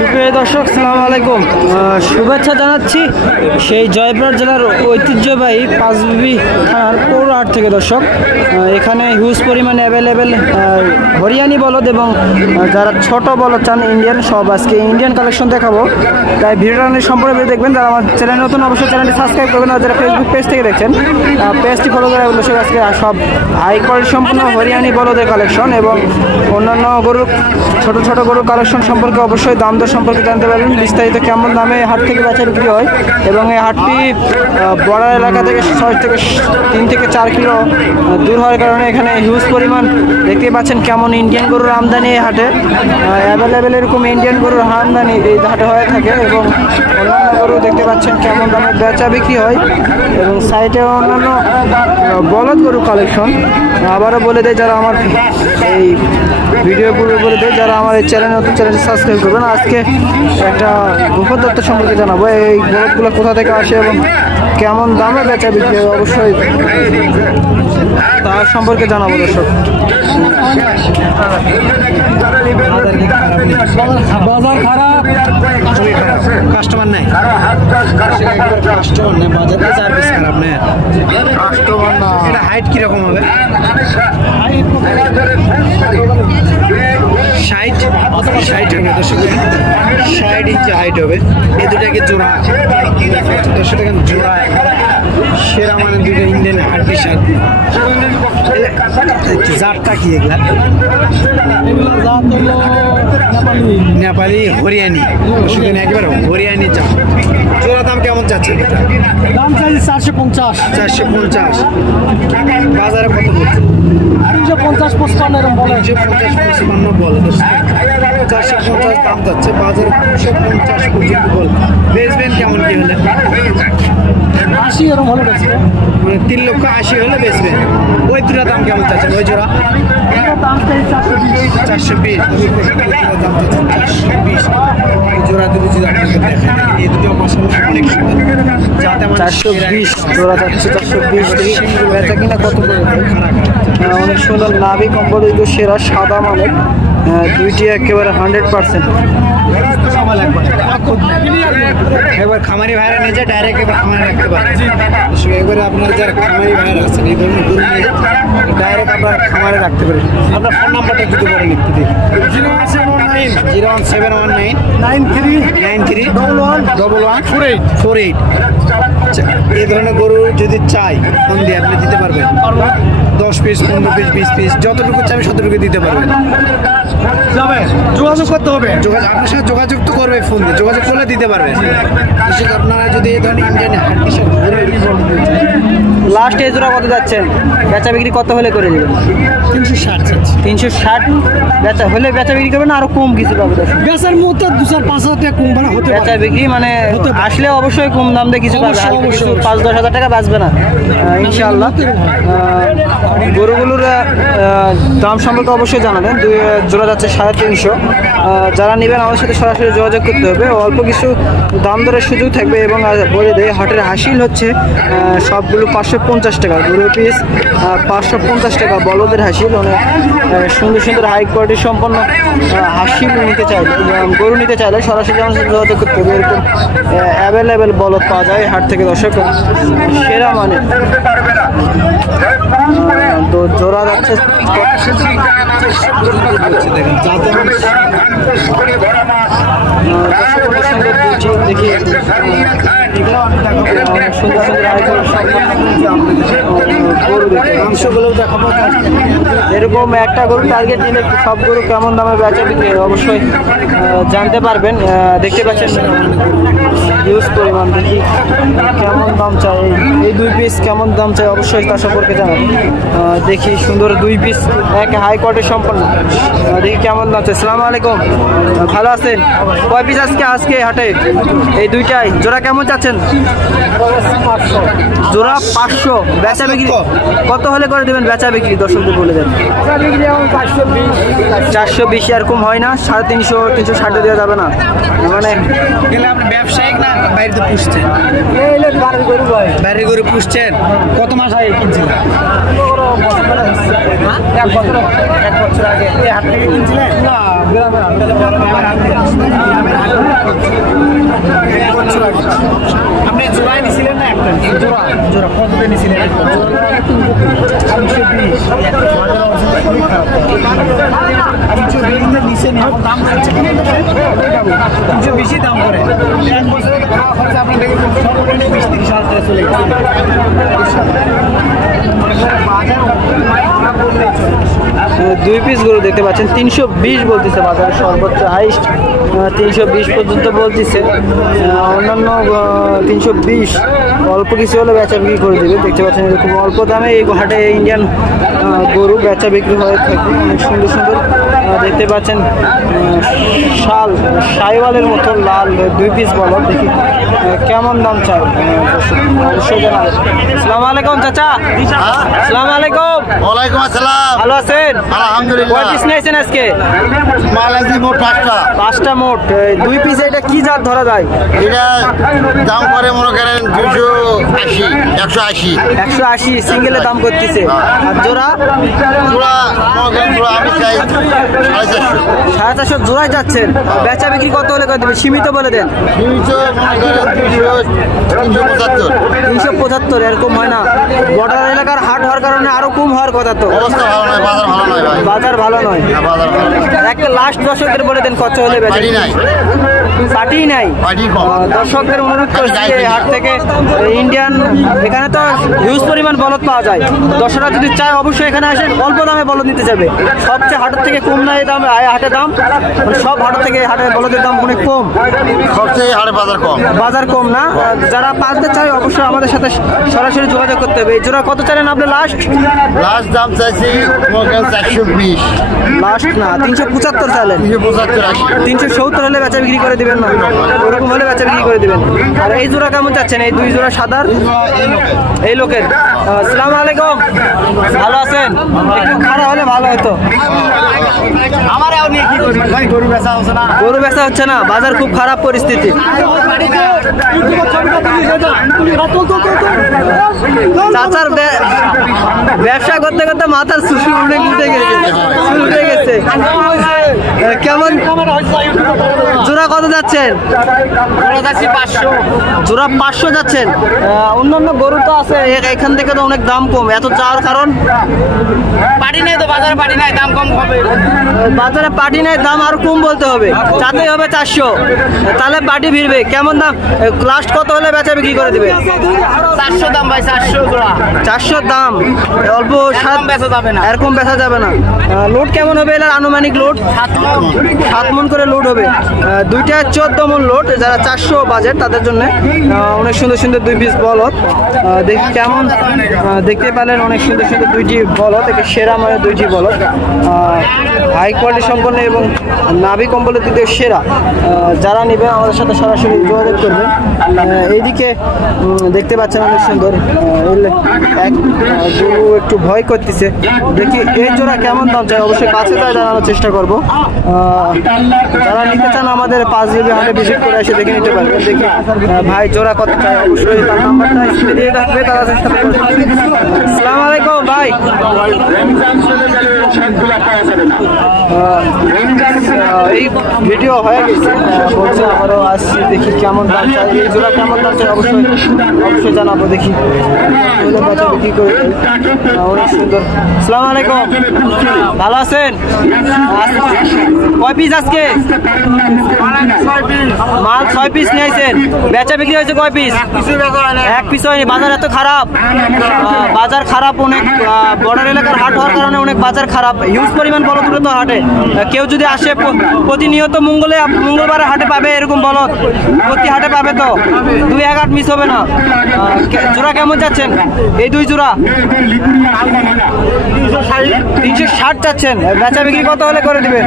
সুপ্রিয় দর্শক, সালামু আলাইকুম। শুভেচ্ছা জানাচ্ছি সেই জয়পুরহাট জেলার ঐতিহ্যবাহী পাঁচবিবি থানার পৌরহাট থেকে। দর্শক, এখানে হিউজ পরিমাণে অ্যাভেলেবেল হরিয়ানি বলদ এবং যারা ছোট বলদ চান ইন্ডিয়ান, সব আজকে ইন্ডিয়ান কালেকশন দেখাবো। তাই ভিডিওটা সম্পূর্ণ দেখবেন। যারা আমার চ্যানেল নতুন অবশ্যই চ্যানেলটি সাবস্ক্রাইব করবেন, আর যারা ফেসবুক পেজ থেকে দেখছেন পেজটি ফলো করে দর্শক আজকে সব হাই কোয়ালিটি সম্পূর্ণ হরিয়ানি বলদের কালেকশন এবং অন্যান্য গরুর ছোট ছোট গরুর কালেকশন সম্পর্কে অবশ্যই দাম দর সম্পর্কে জানতে পারবেন। বিস্তারিত কেমন দামে হাট থেকে বেচা বিক্রি হয় এবং এই হাটটি বর্ডার এলাকা থেকে 3 থেকে 4 কিলো দূর হওয়ার কারণে এখানে হিউজ পরিমাণ দেখতে পাচ্ছেন কেমন ইন্ডিয়ান গরুর আমদানি এই হাটে অ্যাভেলেবেল। এরকম ইন্ডিয়ান গরুর আমদানি এই হাটে হয়ে থাকে এবং অন্যান্য গরু দেখতে পাচ্ছেন কেমন দামে বেচা বিক্রি হয় এবং সাইডে অন্যান্য বলদ গরু কালেকশন। আবারও বলে দেয় যারা আমার এই ভিডিও পূর্বে বলে দেয় যারা আমার এই চ্যানেল নতুন চ্যানেলটি সাবস্ক্রাইব করবেন। আজকে একটা গোপন তথ্য সম্পর্কে জানাবো, এই বলদগুলো কোথা থেকে আসে এবং কেমন দামে বেচা বিক্রি হয় অবশ্যই তার সম্পর্কে জানাবো। দর্শক, বাজার খারাপ, কাস্টমার নাই, কাস্টমার নেই, বাজারে সার্ভিস খারাপ নেই, কাস্টমার না। এটা হাইট কিরকম হবে? 60 হবে দর্শক, 60 ইঞ্চি হাইট হবে। এই দুটাকে জোড়া দর্শক, দেখেন জোড়া সেরা মানে দুটো ইন্ডিয়ান হাড্ডি শার্ট। জাতটা কি এগুলা? জাত হলো নেপালি হরিয়ানি, একেবারে হরিয়ানি জাত। জোড়া দাম কেমন চাচ্ছে? দাম চাইছে 450। বাজারে কত বলছে? 350-55 এরকম বলে। 350-55 বলে, 450 দাম যাচ্ছে, বাজারে 350 পর্যন্ত বলে। বেচবেন কেমন কি হলে? 80 এরকম হলে বেচবে, মানে 3,80,000 হলে বেচবেন। ওই দুটা দাম কেমন চাচ্ছেন? ওই জোড়া দাম 420 দাম চাচ্ছেন 420। জোড়া দুটো যদি আপনাকে দেখেন, এই দুটো মাসাল্লাহ অনেক সুন্দর। যাতে 420 জোড়া যাচ্ছে, 420 বেচা কিনা কত করে? অনেক সুন্দর নাভি কম্বল, এই সেরা সাদা মানে দুইটি একেবারে 100%। এবার খামারি ভাইরা নিজে ডাইরেক্ট এবার খামারে রাখতে পারে। এবারে আপনার যারা খামারি ভাইরা আছেন এই ধরনের গরু নিয়ে ডাইরেক্ট আপনার খামারে রাখতে পারেন। আপনার ফোন নাম্বারটা যদি বলেন একটু দিই। 01719 931148। এই ধরনের গরু যদি চাই ফোন দিয়ে আপনি দিতে পারবেন। 10 পিস, 15 পিস, 20 পিস, যতটুকু চাই ততটুকু দিতে পারবেন। যোগাযোগ করতে হবে, আপনার সাথে যোগাযোগ তো করবে, ফোন দিয়ে যোগাযোগ করলে দিতে পারবেন। আপনারা যদি এই ধরনের ইন্ডিয়ান হাড্ডি শার্ট লাস্ট এই জোড়া কত যাচ্ছেন? বেচা বিক্রি কত হলে করে দেবেন? 360 বেচা হলে বেচা বিক্রি করবেন, আরো কম কিছু পাবে? বেচার মধ্যে 2-4-5 হাজার টাকা কম হতে বেচা বিক্রি মানে আসলে অবশ্যই কম দাম দিয়ে কিছু পাবে, 5-10 হাজার টাকা বাঁচবে না ইনশাআল্লাহ। গরুগুলোর দাম সম্পর্কে অবশ্যই জানাবেন। জোড়া যাচ্ছে 350। যারা নেবেন আমার সাথে সরাসরি যোগাযোগ করতে হবে, অল্প কিছু দাম দরের সুযোগ থাকবে এবং বলে দেয় হাটের হাসিল হচ্ছে সবগুলো 550 টাকা গরু পিস, 550 টাকা বলদের হাসিল। অনেক সুন্দর সুন্দর হাই কোয়ালিটি সম্পন্ন হাসিল নিতে চাইলে, গরু নিতে চাইলে সরাসরি আমার সাথে যোগাযোগ করতে হবে। এরকম অ্যাভেলেবেল বলদ পাওয়া যায় হাট থেকে দর্শক, সেরা মানে। তো জোড়া যাচ্ছে দেখি সুন্দর সুন্দর এরকম একটা গরু টার্গেট নিলে সব গরু কেমন দামে বেচা বিক্রি অবশ্যই জানতে পারবেন। দেখতে পাচ্ছেন হিউজ পরিমাণ। দেখি কেমন দাম চাই, এই 2 পিস কেমন দাম চাই অবশ্যই তার সম্পর্কে জানাবেন। দেখি সুন্দর 2 পিস এক হাই কোয়ালিটি সম্পন্ন, দেখি কেমন দাম চাই। আসসালামু আলাইকুম, ভালো আছেন? কয় পিস আজকে হাটে? এই দুইটাই জোড়া কেমন চাচ্ছেন? জোড়া 500। বেচা বিক্রি কত হলে করে দেবেন বেচা বিক্রি? দর্শকদের বলে দেন। 420 এরকম হয় না? 350-360 দেওয়া যাবে না? মানে ব্যবসায়িক না বাইরে পুষছেন? বাইরে গরু পুষছেন। কত মাস আগে কিনছিলেন? 1 বছর আগে। এই হাট থেকে কিনছিলেন? না, গ্রামের হাট। বেশি দাম করে 1 বছরে খাওয়া খরচ আপনার 20-30 হাজার টাকা চলে গেছে। দুই পিস গরু দেখতে পাচ্ছেন 320 বলতেছে বাজারে, সর্বোচ্চ হাইস্ট 320 পর্যন্ত বলতেছে। অন্যান্য 320 অল্প কিছু হলে বেচা বিক্রি করে দেবে। দেখতে পাচ্ছেন এরকম অল্প দামে এই হাটে ইন্ডিয়ান গরু বেচা বিক্রি হয়ে থাকে। অনেক সুন্দর সুন্দর দেখতে পাচ্ছেন শাইওয়ালের মতো লাল 2 পিস বলো, দেখি কেমন দাম চাই অবশ্যই জানাবেন। আসসালামু আলাইকুম চাচা। আসসালামু আলাইকুম। ওয়ালাইকুম আসসালাম। ভালো আছেন? আলহামদুলিল্লাহ। কয় পিস নিয়েছেন আজকে? মাল আছে মোট 5টা মোট। 2 পিস এটা কি জাত ধরা যায়? এটা দাম করে মনে করেন 280 180 180 সিঙ্গেলের দাম করতেছে। আর জোড়া জোড়া মনে করেন জোড়া আমি চাই 450 450 জোড়ায় যাচ্ছেন। বেচা বিক্রি কত হলে করে দেবে? সীমিত বলে দেন। সীমিত মনে করেন 375 375 এরকম হয় না? বর্ডার এলাকার হাট হওয়ার কারণে আরো কম হওয়ার কথা তো। অবস্থা ভালো নয়, বাজার ভালো নয় ভাই। বাজার ভালো নয়। না, বাজার ভালো নয়। একটা লাস্ট দর্শকদের বলে দেন কত হলে বেচা পাটি নাই, পাটি নাই। পাটি কম। দর্শকদের অনুরোধ করছি এই হাট থেকে ইন্ডিয়ান, এখানে তো হিউজ পরিমাণ বলদ পাওয়া যায়। দর্শকরা যদি চায় অবশ্যই এখানে আসে, অল্প দামে বলদ নিতে যাবে। সবচেয়ে হাটের থেকে কম না এই দাম, হাটের দাম সব হাটের থেকে হাটের বলদের দাম অনেক কম। সবচেয়ে হাটে বাজার কম। বাজার কম না? যারা পাঁচতে চায় অবশ্যই আমাদের সাথে সরাসরি যোগাযোগ করতে হবে। এই জোড়া কত চাইলেন আপনি লাস্ট? লাস্ট দাম চাইছি মনে করেন 420। লাস্ট না 375 চাইলেন। 375 80 370 হলে বেচা বিক্রি করে দিবেন না? ওরকম হলে বেচা বিক্রি করে দিবেন। আর এই জোড়া কেমন চাচ্ছেন? এই 2 জোড়া সাদার এই লোকের। আসসালামু আলাইকুম। ভালো আছেন? একটু খারাপ হলে ভালো হতো। আমার আর নিয়ে কি করি ভাই, গরু বেচা হচ্ছে না। গরু বেচা হচ্ছে না, বাজার খুব খারাপ পরিস্থিতি। চাচার ব্যবসা করতে করতে মাথার সুসু উঠে গেছে। কেমন জোড়া কত যাচ্ছেন? জোড়া 500 যাচ্ছেন। অন্যান্য গরু তো আছে, এখান থেকে তো অনেক দাম কম। এত যাওয়ার কারণ? পাটি নাই তো, বাজারে পাটি নাই, দাম কম হবে। বাজারে পাটি নাই, দাম আরো কম বলতে হবে। চাতেই হবে 400, তাহলে পাটি ভিড়বে। কেমন দাম লাস্ট কত হলে বেচা বিক্রি করে দিবে? 400 দাম ভাই, 400 জোড়া। 400 দাম অল্প বেচা যাবে না। এরকম বেচা যাবে না। লোড কেমন হবে? এর আনুমানিক লোড 7 মন করে লোড হবে। দুইটা 14 মন লোড। যারা 400 বাজেট তাদের জন্য অনেক সুন্দর সুন্দর 2 পিস বলদ। দেখি কেমন, দেখতে পেলেন অনেক সুন্দর সুন্দর 2টি বলদ। একে সেরা মানে 2টি বলদ, হাই কোয়ালিটি সম্পন্ন এবং নাভি কম্বলের দিকে সেরা। যারা নেবে আমাদের সাথে সরাসরি যোগাযোগ করবেন। এইদিকে দেখতে পাচ্ছেন অনেক সুন্দর এক গরু একটু ভয় করতেছে। দেখি এই জোড়া কেমন দাম চাই, অবশ্যই কাছে তাই জানানোর চেষ্টা করবো। যারা নিতে চান আমাদের 5 জিবি হাটে ভিজিট করে এসে দেখে নিতে পারবেন। দেখি ভাই জোড়া কত চাই, অবশ্যই তার নাম্বারটা স্ক্রিনে দিয়ে রাখবে, তারা চেষ্টা করবে। আসসালামু আলাইকুম ভাই। এই ভিডিও হয়ে গেছে, বলছে আবারও আসছি। দেখি কেমন দাম চাই, এই জোড়া কেমন দাম চাই অবশ্যই জানাবো। দেখি বাচ্চা বিক্রি করে অনেক সুন্দর। আসসালামু আলাইকুম, ভালো আছেন? কয় পিস আজকে? মাল 6 পিস নিয়েছেন। বেচা বিক্রি হয়েছে কয় পিস? 1 পিস হয়নি। বাজার এত খারাপ, বাজার খারাপ অনেক। বর্ডার এলাকার হাট হওয়ার কারণে অনেক বাজার খারাপ। হিউজ পরিমাণ বলদ তুলে তো হাটে। কেউ যদি আসে প্রতিনিয়ত মঙ্গলবার হাটে পাবে এরকম বলদ, প্রতি হাটে পাবে তো 2-1 হাট মিস হবে না। জোড়া কেমন যাচ্ছেন এই 2 জোড়া? 360 চাচ্ছেন। বেচা বিক্রি কত হলে করে দিবেন?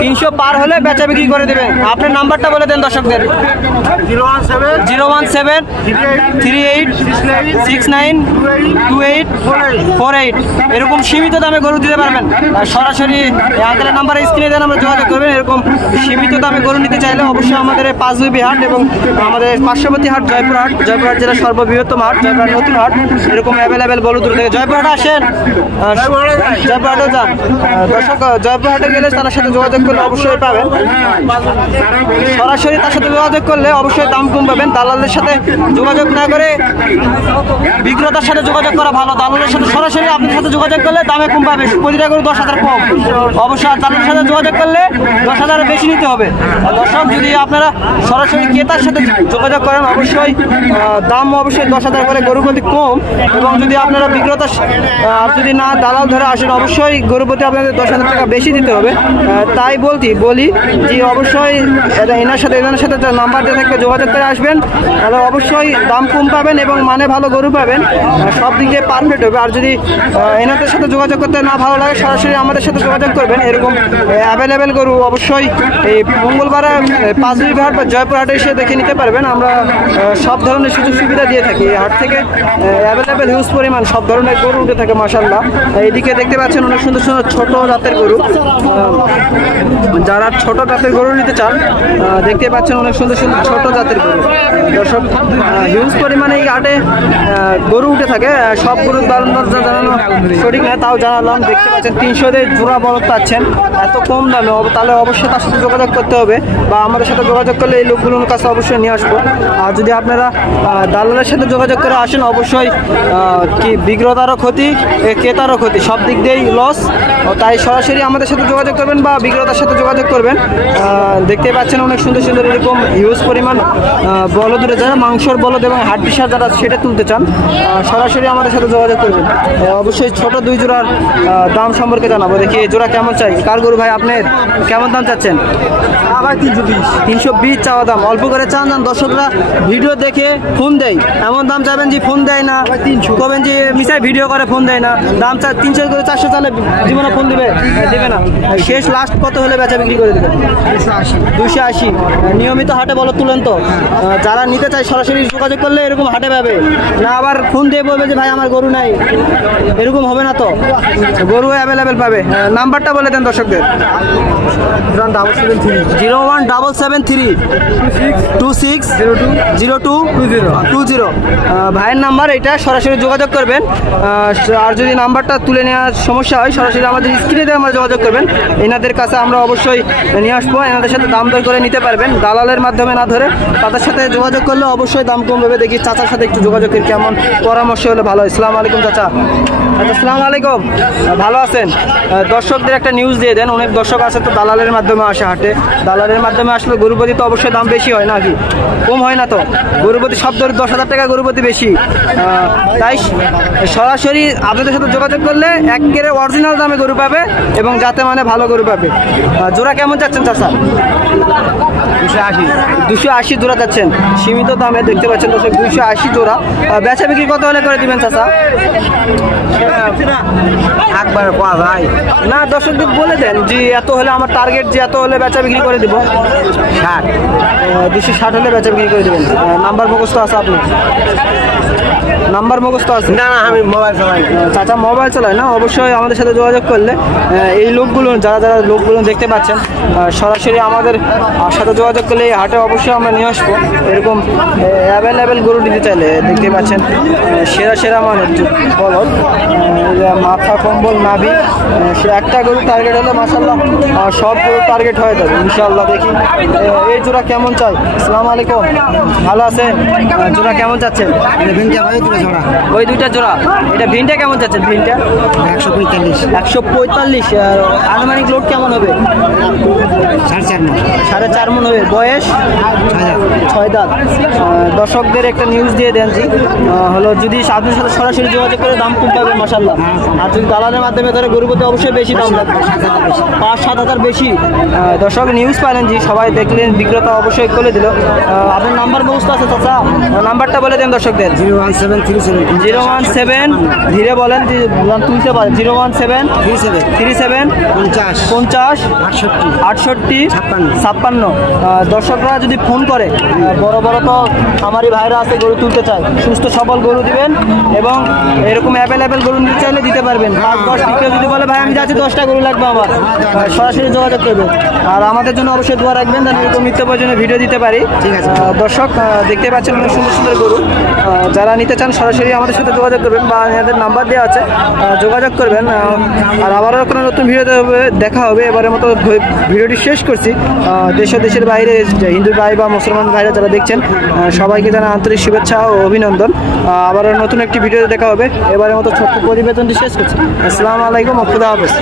300 পার হলে বেচা বিক্রি করে দেবেন। আপনার নাম্বারটা বলে দেন দর্শকদের। 017 38 69 2848। এরকম সীমিত দামে গরু দিতে পারবেন। সরাসরি আঙ্কেলের নাম্বারে স্ক্রিনে দেন, আমরা যোগাযোগ করবেন। এরকম সীমিত দামে গরু নিতে চাইলে অবশ্যই আমাদের পাঁচবিবি হাট এবং আমাদের পার্শ্ববর্তী হাট জয়পুরহাট জেলার সর্ববৃহত্তম হাট জয়পুরহাট নতুন হাট এরকম অ্যাভেলেবেল গরু দূর থেকে জয়পুরহাটে আসেন, জয়পুরহাটেও যান। দর্শক জয়পুরহাটে গেলে তার সাথে যোগাযোগ করলে অবশ্যই পাবেন, সরাসরি তার সাথে যোগাযোগ করলে অবশ্যই দাম কম পাবেন। দালালের সাথে যোগাযোগ না করে বিক্রেতার সাথে যোগাযোগ করা ভালো। দালালের সাথে সরাসরি আপনার সাথে যোগাযোগ করলে দামে কম পাবে, প্রতিটা গরু 10,000 কম। অবশ্যই দালালের সাথে যোগাযোগ করলে 10,000 বেশি নিতে হবে। দর্শক যদি আপনারা সরাসরি ক্রেতার সাথে যোগাযোগ করেন অবশ্যই দাম অবশ্যই 10,000 করে গরু প্রতি কম, এবং যদি আপনারা বিক্রেতা যদি না দালাল ধরে আসেন অবশ্যই গরু প্রতি আপনাদের 10,000 টাকা বেশি দিতে হবে। তাই বলি যে অবশ্যই এনার সাথে নাম্বার দিয়ে থাকবে, যোগাযোগ করে আসবেন, তাহলে অবশ্যই দাম কম পাবেন এবং মানে ভালো গরু পাবেন, সব দিক দিয়ে পারফেক্ট হবে। আর যদি এনাদের সাথে যোগাযোগ করতে না ভালো লাগে সরাসরি আমাদের সাথে যোগাযোগ করবেন। এরকম অ্যাভেলেবেল গরু অবশ্যই এই মঙ্গলবারে পাঁচবিবি হাট বা জয়পুরহাটে এসে দেখে নিতে পারবেন। আমরা সব ধরনের সুযোগ সুবিধা দিয়ে থাকি। এই হাট থেকে অ্যাভেলেবেল হিউজ পরিমাণ সব ধরনের গরু উঠে থাকে মাশাআল্লাহ। এইদিকে দেখতে পাচ্ছেন অনেক সুন্দর সুন্দর ছোট জাতের গরু, যারা ছোট জাতের গরু নিতে চান দেখতে পাচ্ছেন অনেক সুন্দর সুন্দর ছোট জাতের গরু। দর্শক হিউজ পরিমাণে এই হাটে গরু উঠে থাকে। সব গরুর দাম জানানো সঠিক নয়, তাও জানালাম। দেখতে পাচ্ছেন 300 জোড়া বলদ পাচ্ছেন এত কম দামে, তাহলে অবশ্যই তার সাথে যোগাযোগ করতে হবে বা আমাদের সাথে যোগাযোগ করলে এই লোকগুলোর কাছে অবশ্যই নিয়ে আসবো। আর যদি আপনারা দালালের সাথে যোগাযোগ করে আসেন অবশ্যই কি বিক্রেতারও ক্ষতি ক্রেতারও ক্ষতি, সব দিক দিয়েই লস। তাই সরাসরি আমাদের সাথে যোগাযোগ করবেন বা বিক্রেতার সাথে যোগাযোগ করবেন। দেখতে পাচ্ছেন অনেক সুন্দর সুন্দর এরকম হিউজ পরিমাণ বলদ রয়েছে, মাংসর বলদ এবং হাড্ডি সার যারা সেটা তুলতে চান সরাসরি আমাদের সাথে যোগাযোগ করবেন। অবশ্যই ছোট 2 জোড়ার দাম সম্পর্কে জানাবো। দেখি এই জোড়া কেমন চাই, কার গরু ভাই আপনার কেমন দাম চাচ্ছেন? 320 চাওয়া দাম, অল্প করে চান। দর্শকরা ভিডিও দেখে ফোন দেয়, এমন দাম চাইবেন যে ফোন দেয় না, কবেন যে মিশাই ভিডিও করে ফোন দেয় না। দাম 300 করে 400 চালে জীবনে ফোন দিবে না। শেষ লাস্ট কত হলে বেচা বিক্রি করে দেবেন? 280। নিয়মিত হাটে বলদ তুলেন তো, যারা নিতে চায় সরাসরি যোগাযোগ করলে এরকম হাটে পাবে না। আবার ফোন দিয়ে বলবে যে ভাই আমার গরু নাই, এরকম হবে না তো, গরু অ্যাভেলেবেল পাবে। নাম্বারটা বলে দেন দর্শকদের। 01773 26020220। ভাইয়ের নাম্বার এটা, সরাসরি যোগাযোগ করবেন। আর যদি নাম্বারটা তুলে নেওয়ার সমস্যা হয় সরাসরি আমাদের স্ক্রিনে আমরা যোগাযোগ করবেন। এনাদের কাছে আমরা অবশ্যই নিয়ে আসবো, এনাদের সাথে দাম দর করে নিতে পারবেন। দালালের মাধ্যমে না ধরে তাদের সাথে যোগাযোগ করলে অবশ্যই দাম কম হবে। দেখি চাচার সাথে একটু যোগাযোগের কেমন পরামর্শ হলে ভালো হয়। আসসালামু আলাইকুম চাচা। আসসালামু আলাইকুম, ভালো আছেন? দর্শকদের একটা নিউজ দিয়ে দেন। অনেক দর্শক আছে তো দালালের মাধ্যমে আসে হাটে, দালালের মাধ্যমে আসলে গরুপতি তো অবশ্যই দাম বেশি হয় নাকি, কম হয় না তো? গরুপতি সব ধরে 10,000 টাকা গরুপতি বেশি। তাই সরাসরি আপনাদের সাথে যোগাযোগ করলে একেবারে অরিজিনাল দামে গরু পাবে এবং যাতে মানে ভালো গরু পাবে। জোড়া কেমন যাচ্ছেন চাচা? 280 জোড়া যাচ্ছেন, সীমিত দামে দেখতে পাচ্ছেন দর্শক। 280 জোড়া বেচা বিক্রি কত হলে করে দিবেন চাচা? একবার ভাই না, দর্শকদের বলে দেন যে এত হলে আমার টার্গেট, যে এত হলে বেচা বিক্রি করে দিব। 260 হলে বেচা বিক্রি করে দেবেন। নাম্বার মুখস্থ আছে আপনার? নাম্বার মুখস্থ আছে? না আমি মোবাইল চালাই। চাচা মোবাইল চালায় না। অবশ্যই আমাদের সাথে যোগাযোগ করলে এই লোকগুলো যারা লোকগুলো দেখতে পাচ্ছেন সরাসরি আমাদের সাথে যোগাযোগ করলে এই হাটে অবশ্যই আমরা নিয়ে আসবো। এরকম অ্যাভেলেবেল গরু দিতে চাইলে দেখতে পাচ্ছেন সেরা মানের বলদ, মাথা কম্বল নাভি, সে একটা গরু টার্গেট হলে মাশাআল্লাহ সব গরু টার্গেট হয়ে যাবে ইনশাআল্লাহ। দেখি এই জোড়া কেমন চাই? আসসালামু আলাইকুম, ভালো আছেন? জোড়া কেমন যাচ্ছেন? ওই 2টা জোড়া। এটা ভিনটা কেমন যাচ্ছেন? ভিনটা 145। আনুমানিক লোড কেমন হবে? 4.5 মণ হবে। বয়স 6 দাঁত। দর্শকদের একটা নিউজ দিয়ে দেন জি, হলো যদি আপনার সাথে সরাসরি যোগাযোগ করে দাম কম পাবে মাশাআল্লাহ। আর যদি দালালের মাধ্যমে ধরে গরু প্রতি অবশ্যই বেশি দাম লাগবে, 5-7 হাজার বেশি। দর্শক নিউজ পাইলেন জি, সবাই দেখলেন, বিক্রেতা অবশ্যই করে দিল। আপনার নাম্বার ব্যবস্থা আছে চাচা? নাম্বারটা বলে দেন দর্শকদের। 01734 017 ধীরে বলেন, তুলতে পারেন। 017 37 50 68 56। দর্শকরা যদি ফোন করে, বড় বড় তো আমারই ভাইরা আছে, গরু তুলতে চায়, সুস্থ সবল গরু দিবেন এবং এরকম অ্যাভেলেবেল গরু নিতে চাইলে দিতে পারবেন। 5-10 কেউ যদি বলে ভাই আমি যাচ্ছি 10টা গরু লাগবে আমার, সরাসরি যোগাযোগ করবেন। আর আমাদের জন্য অবশ্যই দোয়া রাখবেন যেন এরকম নিত্য প্রয়োজনে ভিডিও দিতে পারি। ঠিক আছে। দর্শক দেখতে পাচ্ছেন অনেক সুন্দর সুন্দর গরু। যারা নিতে চান সরাসরি আমাদের সাথে যোগাযোগ করবেন বা এদের নাম্বার দেওয়া আছে, যোগাযোগ করবেন। আর আবারও কোনো নতুন ভিডিওতে দেখা হবে। এবারের মতো ভিডিওটি শেষ করছি। দেশ ও দেশের বাইরে হিন্দু ভাই বা মুসলমান ভাইরা যারা দেখছেন সবাইকে জানাই আন্তরিক শুভেচ্ছা ও অভিনন্দন। আবারও নতুন একটি ভিডিওতে দেখা হবে। এবারের মতো ছোট্ট প্রতিবেদনটি শেষ করছি। আসসালামু আলাইকুম, খুদা হাফেজ।